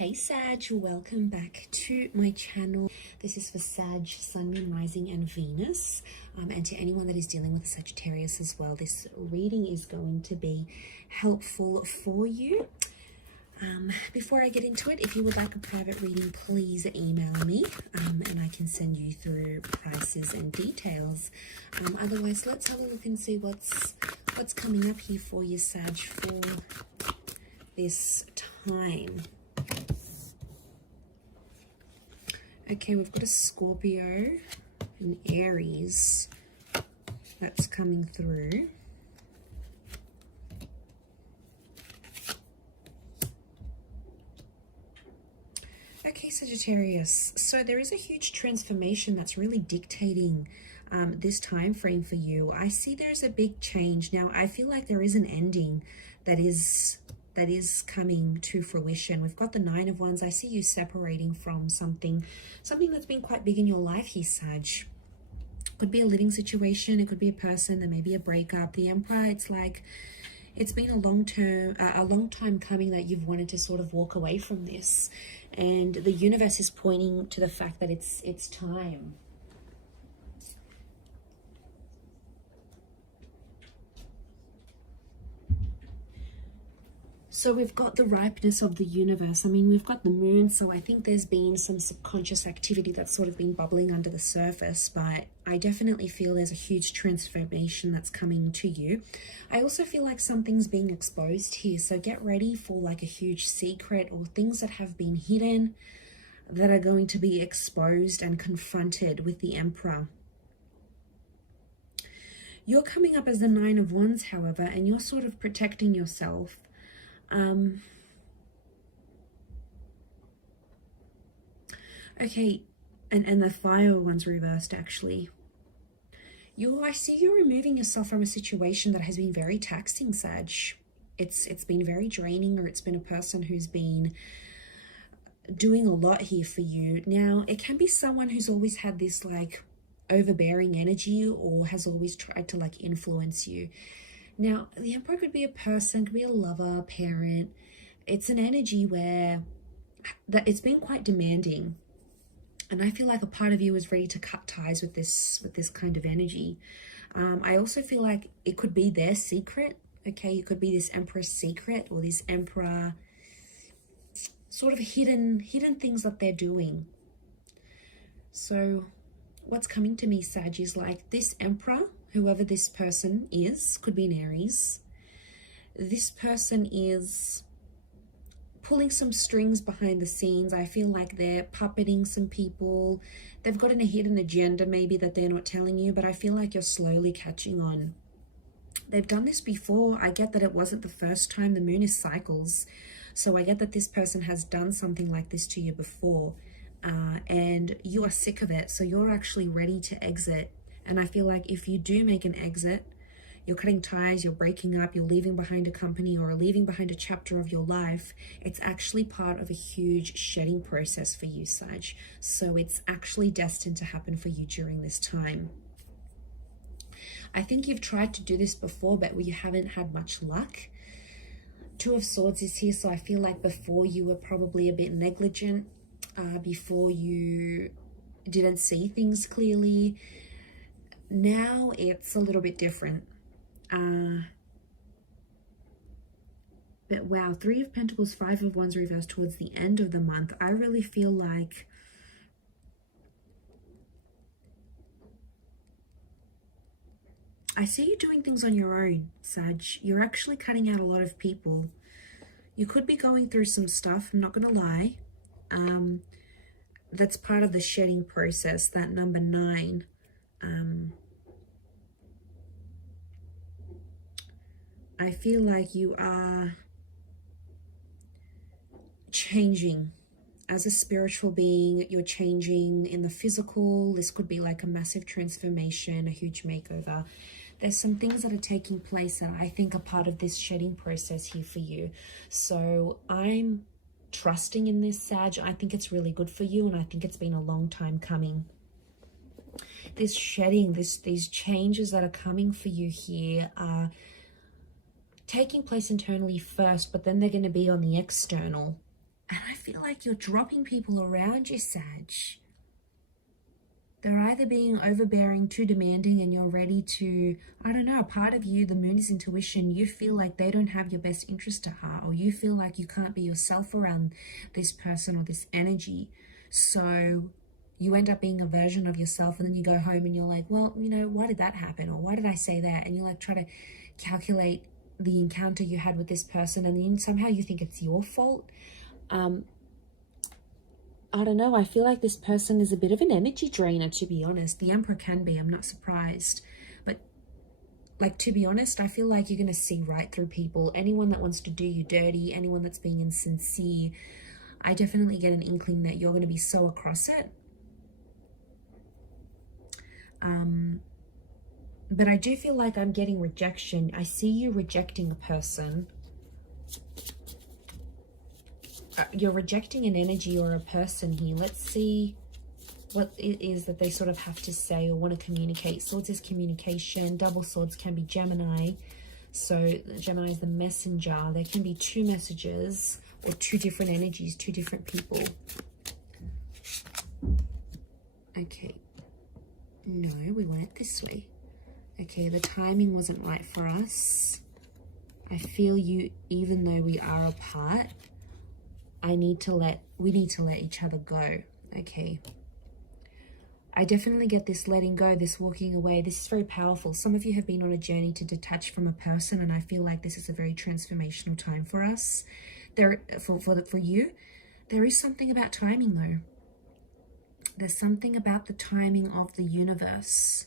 Hey Sag, welcome back to my channel. This is for Sag, Sun, Moon, Rising and Venus. And to anyone that is dealing with Sagittarius as well, this reading is going to be helpful for you. Before I get into it, if you would like a private reading, please email me and I can send you through prices and details. Otherwise, let's have a look and see what's coming up here for you, Sag, for this time. Okay, we've got a Scorpio and Aries that's coming through. Okay, Sagittarius. So there is a huge transformation that's really dictating this time frame for you. I see there's a big change. Now, I feel like there is an ending that is coming to fruition. We've got the Nine of Wands. I see you separating from something that's been quite big in your life here, Sag. Could be a living situation. It could be a person. There may be a breakup. The Emperor, it's like it's been a long time coming that you've wanted to sort of walk away from this, and the universe is pointing to the fact that it's time. So we've got the ripeness of the universe. I mean, we've got the moon, so I think there's been some subconscious activity that's sort of been bubbling under the surface, but I definitely feel there's a huge transformation that's coming to you. I also feel like something's being exposed here, so get ready for like a huge secret or things that have been hidden that are going to be exposed and confronted with the Emperor. You're coming up as the Nine of Wands, however, and you're sort of protecting yourself. Okay, and the Fire one's reversed actually. I see you removing yourself from a situation that has been very taxing, Sag. It's been very draining, or it's been a person who's been doing a lot here for you. Now, it can be someone who's always had this like overbearing energy or has always tried to like influence you. Now, the Emperor could be a person, could be a lover, a parent. It's an energy where that it's been quite demanding. And I feel like a part of you is ready to cut ties with this kind of energy. I also feel like it could be their secret. Okay, it could be this Emperor's secret, or this Emperor sort of hidden things that they're doing. So what's coming to me, Sag, is like this Emperor, whoever this person is, could be an Aries. This person is pulling some strings behind the scenes. I feel like they're puppeting some people. They've got a hidden agenda maybe that they're not telling you, but I feel like you're slowly catching on. They've done this before. I get that it wasn't the first time. The moon is cycles. So I get that this person has done something like this to you before, and you are sick of it. So you're actually ready to exit. And I feel like if you do make an exit, you're cutting ties, you're breaking up, you're leaving behind a company or leaving behind a chapter of your life, it's actually part of a huge shedding process for you, Sag. So it's actually destined to happen for you during this time. I think you've tried to do this before, but you haven't had much luck. Two of Swords is here, so I feel like before you were probably a bit negligent, before you didn't see things clearly. Now it's a little bit different. But wow, Three of Pentacles, Five of Wands reversed towards the end of the month. I really feel like I see you doing things on your own, Sag. You're actually cutting out a lot of people. You could be going through some stuff, I'm not going to lie. That's part of the shedding process, that number 9. I feel like you are changing as a spiritual being. You're changing in the physical. This could be like a massive transformation, a huge makeover. There's some things that are taking place that I think are part of this shedding process here for you. So I'm trusting in this, Sag. I think it's really good for you, and I think it's been a long time coming. This shedding, these changes that are coming for you here are taking place internally first, but then they're going to be on the external. And I feel like you're dropping people around you, Sag. They're either being overbearing, too demanding, and you're ready to, I don't know, a part of you, the moon is intuition, you feel like they don't have your best interest at heart, or you feel like you can't be yourself around this person or this energy. So you end up being a version of yourself, and then you go home and you're like, well, you know, why did that happen? Or why did I say that? And you like try to calculate the encounter you had with this person, and then somehow you think it's your fault. I don't know, I feel like this person is a bit of an energy drainer, to be honest. The Emperor can be, I'm not surprised. But, like, to be honest, I feel like you're going to see right through people. Anyone that wants to do you dirty, anyone that's being insincere, I definitely get an inkling that you're going to be so across it. But I do feel like I'm getting rejection. I see you rejecting a person. You're rejecting an energy or a person here. Let's see what it is that they sort of have to say or want to communicate. Swords is communication. Double swords can be Gemini. So Gemini is the messenger. There can be two messages or two different energies, two different people. Okay. No, we went this way. Okay, the timing wasn't right for us. I feel you, even though we are apart, we need to let each other go. Okay. I definitely get this letting go, this walking away. This is very powerful. Some of you have been on a journey to detach from a person, and I feel like this is a very transformational time for us. For you, there is something about timing though. There's something about the timing of the universe.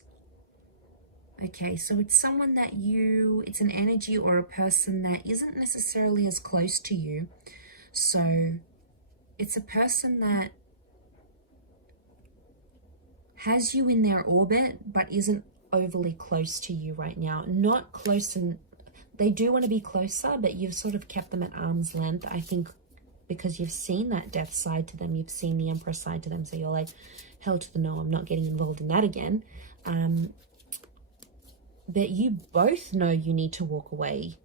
Okay, so it's someone that it's an energy or a person that isn't necessarily as close to you. So it's a person that has you in their orbit, but isn't overly close to you right now. Not close, and they do want to be closer, but you've sort of kept them at arm's length, I think, because you've seen that death side to them. You've seen the Emperor side to them. So you're like, hell to the no, I'm not getting involved in that again. But you both know you need to walk away.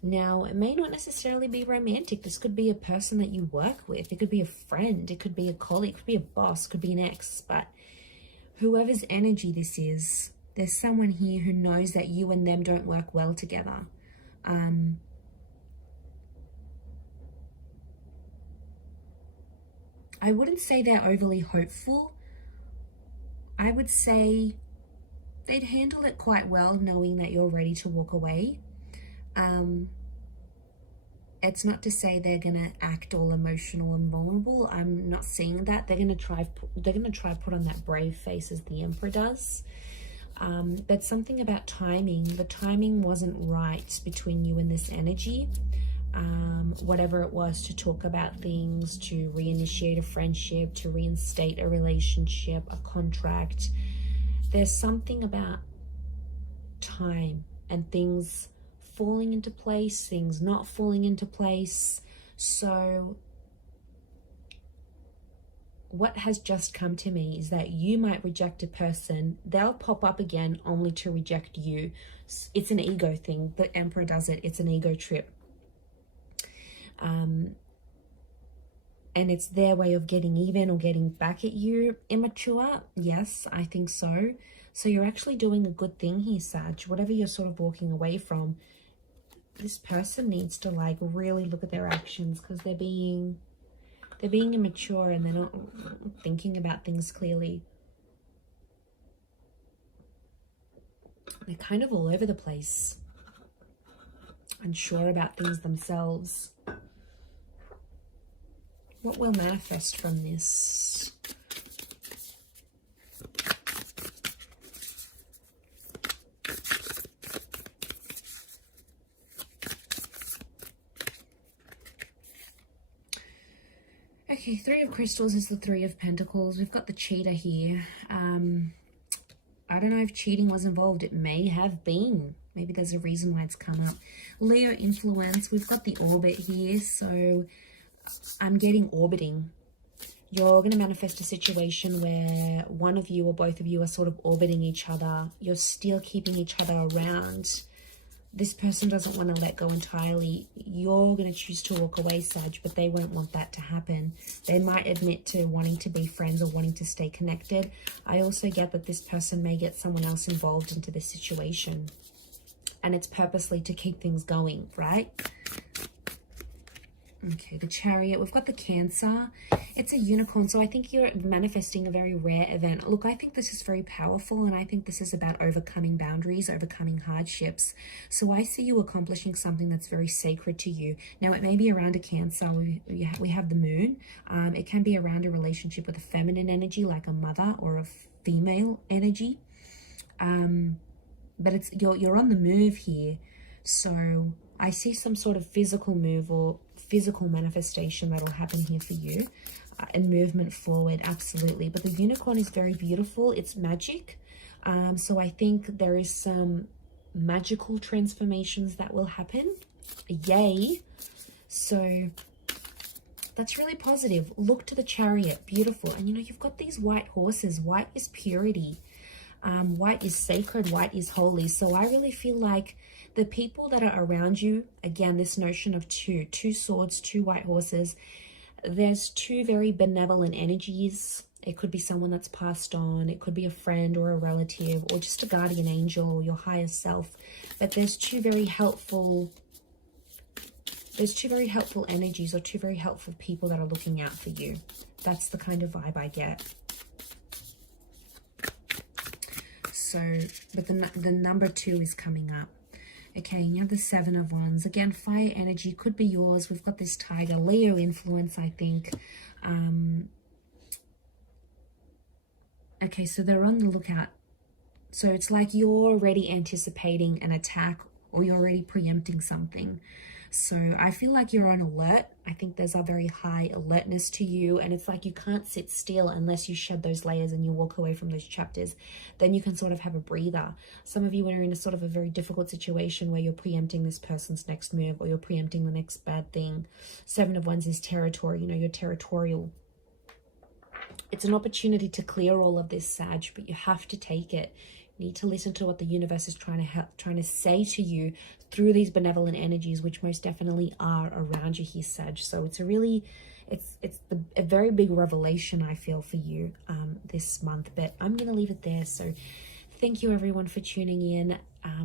Now, it may not necessarily be romantic. This could be a person that you work with. It could be a friend. It could be a colleague. It could be a boss. It could be an ex. But whoever's energy this is, there's someone here who knows that you and them don't work well together. I wouldn't say they're overly hopeful. I would say they'd handle it quite well knowing that you're ready to walk away. It's not to say they're gonna act all emotional and vulnerable. I'm not seeing that. They're gonna try put on that brave face as the Emperor does. But something about timing. The timing wasn't right between you and this energy. Whatever it was, to talk about things, to reinitiate a friendship, to reinstate a relationship, a contract. There's something about time and things falling into place, things not falling into place. So what has just come to me is that you might reject a person. They'll pop up again only to reject you. It's an ego thing. The Emperor does it. It's an ego trip. And it's their way of getting even or getting back at you. Immature? Yes, I think so. So you're actually doing a good thing here, Sag. Whatever you're sort of walking away from, this person needs to like really look at their actions, because they're being immature and they're not thinking about things clearly. They're kind of all over the place, unsure about things themselves. What will manifest from this? Okay, Three of Crystals is the Three of Pentacles. We've got the cheater here. I don't know if cheating was involved. It may have been. Maybe there's a reason why it's come up. Leo influence. We've got the orbit here. So I'm getting orbiting. You're going to manifest a situation where one of you or both of you are sort of orbiting each other. You're still keeping each other around. This person doesn't want to let go entirely. You're going to choose to walk away, Sag, but they won't want that to happen. They might admit to wanting to be friends or wanting to stay connected. I also get that this person may get someone else involved into this situation. And it's purposely to keep things going, right? Okay, the Chariot. We've got the Cancer. It's a unicorn, so I think you're manifesting a very rare event. Look, I think this is very powerful, and I think this is about overcoming boundaries, overcoming hardships. So I see you accomplishing something that's very sacred to you. Now, it may be around a Cancer. We have the Moon. It can be around a relationship with a feminine energy, like a mother or a female energy. But it's you're on the move here. So I see some sort of physical move or physical manifestation that'll happen here for you, and movement forward, absolutely. But the unicorn is very beautiful. It's magic. So I think there is some magical transformations that will happen. Yay. So that's really positive. Look to the Chariot. Beautiful. And you know, you've got these white horses. White is purity. White is sacred. White is holy. So I really feel like the people that are around you, again, this notion of two swords, two white horses, there's two very benevolent energies. It could be someone that's passed on. It could be a friend or a relative or just a guardian angel or your higher self. But there's two very helpful energies or two very helpful people that are looking out for you. That's the kind of vibe I get. So, but the number 2 is coming up. Okay, you have the 7 of Wands. Again, fire energy could be yours. We've got this Tiger, Leo influence, I think. Okay, so they're on the lookout. So it's like you're already anticipating an attack or you're already preempting something. So I feel like you're on alert. I think there's a very high alertness to you, and it's like you can't sit still unless you shed those layers and you walk away from those chapters. Then you can sort of have a breather. Some of you are in a sort of a very difficult situation where you're preempting this person's next move or you're preempting the next bad thing. 7 of Wands is territory. You know, you're territorial. It's an opportunity to clear all of this, Sag, but you have to take it. You need to listen to what the universe is trying to say to you through these benevolent energies, which most definitely are around you here, Sag. So it's a really, a very big revelation, I feel, for you this month. But I'm going to leave it there. So thank you, everyone, for tuning in.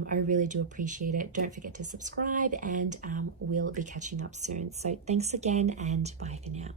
I really do appreciate it. Don't forget to subscribe, and we'll be catching up soon. So thanks again, and bye for now.